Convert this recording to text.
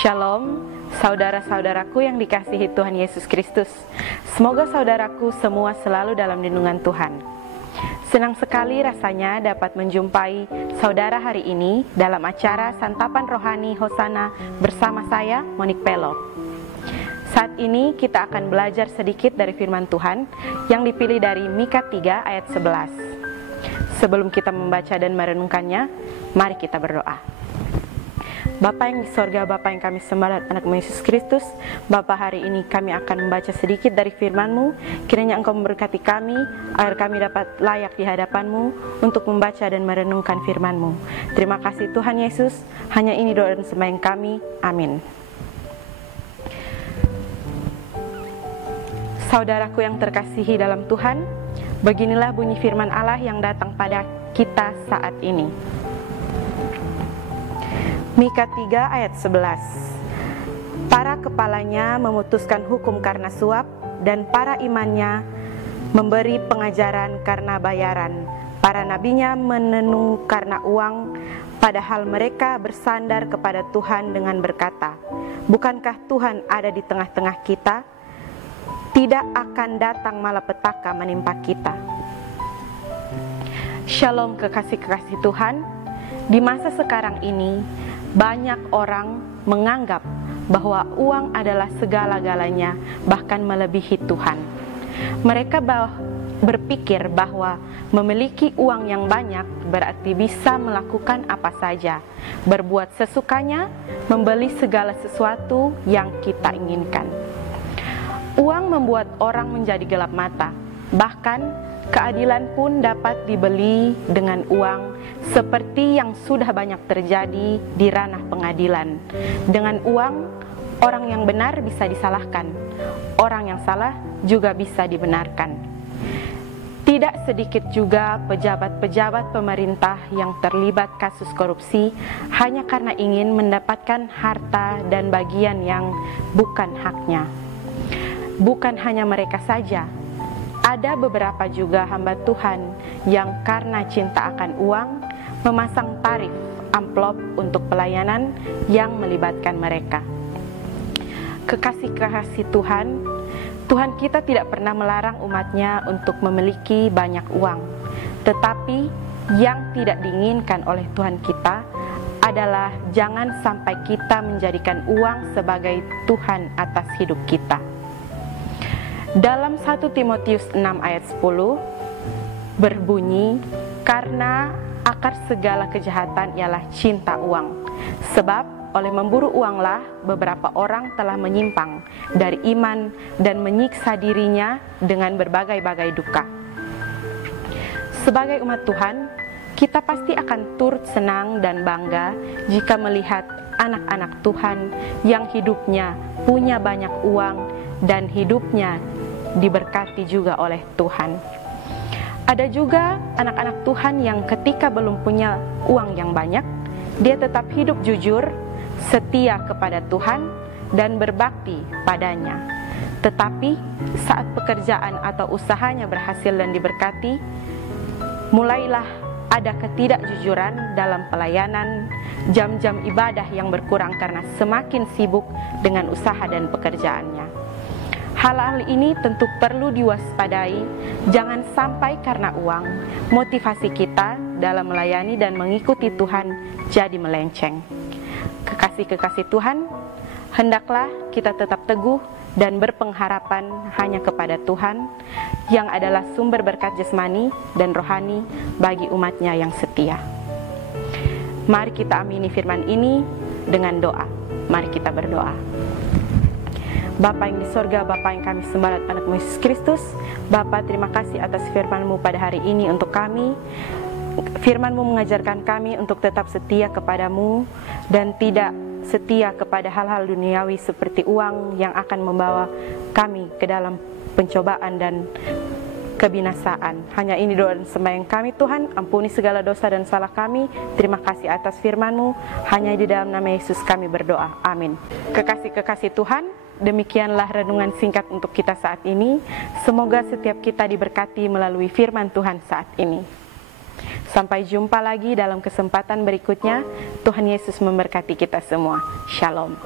Shalom, saudara-saudaraku yang dikasihi Tuhan Yesus Kristus. Semoga saudaraku semua selalu dalam lindungan Tuhan. Senang sekali rasanya dapat menjumpai saudara hari ini dalam acara Santapan Rohani Hosana bersama saya, Monique Pelo. Saat ini kita akan belajar sedikit dari firman Tuhan yang dipilih dari Mika 3 ayat 11. Sebelum kita membaca dan merenungkannya, mari kita berdoa. Bapa yang di sorga, Bapa yang kami sembah, anak-Mu Yesus Kristus, Bapa, hari ini kami akan membaca sedikit dari firman-Mu. Kiranya Engkau memberkati kami, agar kami dapat layak di hadapan-Mu untuk membaca dan merenungkan firman-Mu. Terima kasih Tuhan Yesus, hanya ini doa dan sembahyang kami, amin. Saudaraku yang terkasihi dalam Tuhan, beginilah bunyi firman Allah yang datang pada kita saat ini. Mika 3 ayat 11. Para kepalanya memutuskan hukum karena suap, dan para imannya memberi pengajaran karena bayaran. Para nabinya menenung karena uang, padahal mereka bersandar kepada Tuhan dengan berkata, bukankah Tuhan ada di tengah-tengah kita? Tidak akan datang malapetaka menimpa kita. Shalom kekasih-kekasih Tuhan. Di masa sekarang ini, banyak orang menganggap bahwa uang adalah segala-galanya, bahkan melebihi Tuhan. Mereka berpikir bahwa memiliki uang yang banyak berarti bisa melakukan apa saja, berbuat sesukanya, membeli segala sesuatu yang kita inginkan. Uang membuat orang menjadi gelap mata, bahkan keadilan pun dapat dibeli dengan uang, seperti yang sudah banyak terjadi di ranah pengadilan. Dengan uang, orang yang benar bisa disalahkan, orang yang salah juga bisa dibenarkan. Tidak sedikit juga pejabat-pejabat pemerintah yang terlibat kasus korupsi hanya karena ingin mendapatkan harta dan bagian yang bukan haknya. Bukan hanya mereka saja, ada beberapa juga hamba Tuhan yang karena cinta akan uang memasang tarif amplop untuk pelayanan yang melibatkan mereka. Kekasih-kekasih Tuhan, Tuhan kita tidak pernah melarang umatnya untuk memiliki banyak uang. Tetapi yang tidak diinginkan oleh Tuhan kita adalah jangan sampai kita menjadikan uang sebagai Tuhan atas hidup kita. Dalam 1 Timotius 6 ayat 10 berbunyi, karena akar segala kejahatan ialah cinta uang. Sebab oleh memburu uanglah beberapa orang telah menyimpang dari iman dan menyiksa dirinya dengan berbagai-bagai duka. Sebagai umat Tuhan, kita pasti akan turut senang dan bangga jika melihat anak-anak Tuhan yang hidupnya punya banyak uang dan hidupnya diberkati juga oleh Tuhan. Ada juga anak-anak Tuhan yang ketika belum punya uang yang banyak, dia tetap hidup jujur, setia kepada Tuhan, dan berbakti padanya. Tetapi saat pekerjaan atau usahanya berhasil dan diberkati, mulailah ada ketidakjujuran dalam pelayanan, jam-jam ibadah yang berkurang karena semakin sibuk dengan usaha dan pekerjaannya. Hal-hal ini tentu perlu diwaspadai, jangan sampai karena uang, motivasi kita dalam melayani dan mengikuti Tuhan jadi melenceng. Kekasih-kekasih Tuhan, hendaklah kita tetap teguh dan berpengharapan hanya kepada Tuhan, yang adalah sumber berkat jasmani dan rohani bagi umatnya yang setia. Mari kita amini firman ini dengan doa. Mari kita berdoa. Bapa yang di sorga, Bapa yang kami sembah, anak-Mu Yesus Kristus, Bapa, terima kasih atas firman-Mu pada hari ini untuk kami. Firman-Mu mengajarkan kami untuk tetap setia kepadamu dan tidak setia kepada hal-hal duniawi seperti uang yang akan membawa kami ke dalam pencobaan dan kebinasaan. Hanya ini doa dan sembahyang kami Tuhan, ampuni segala dosa dan salah kami. Terima kasih atas firman-Mu, hanya di dalam nama Yesus kami berdoa, amin. Kekasih-kekasih Tuhan, demikianlah renungan singkat untuk kita saat ini. Semoga setiap kita diberkati melalui firman Tuhan saat ini. Sampai jumpa lagi dalam kesempatan berikutnya. Tuhan Yesus memberkati kita semua. Shalom.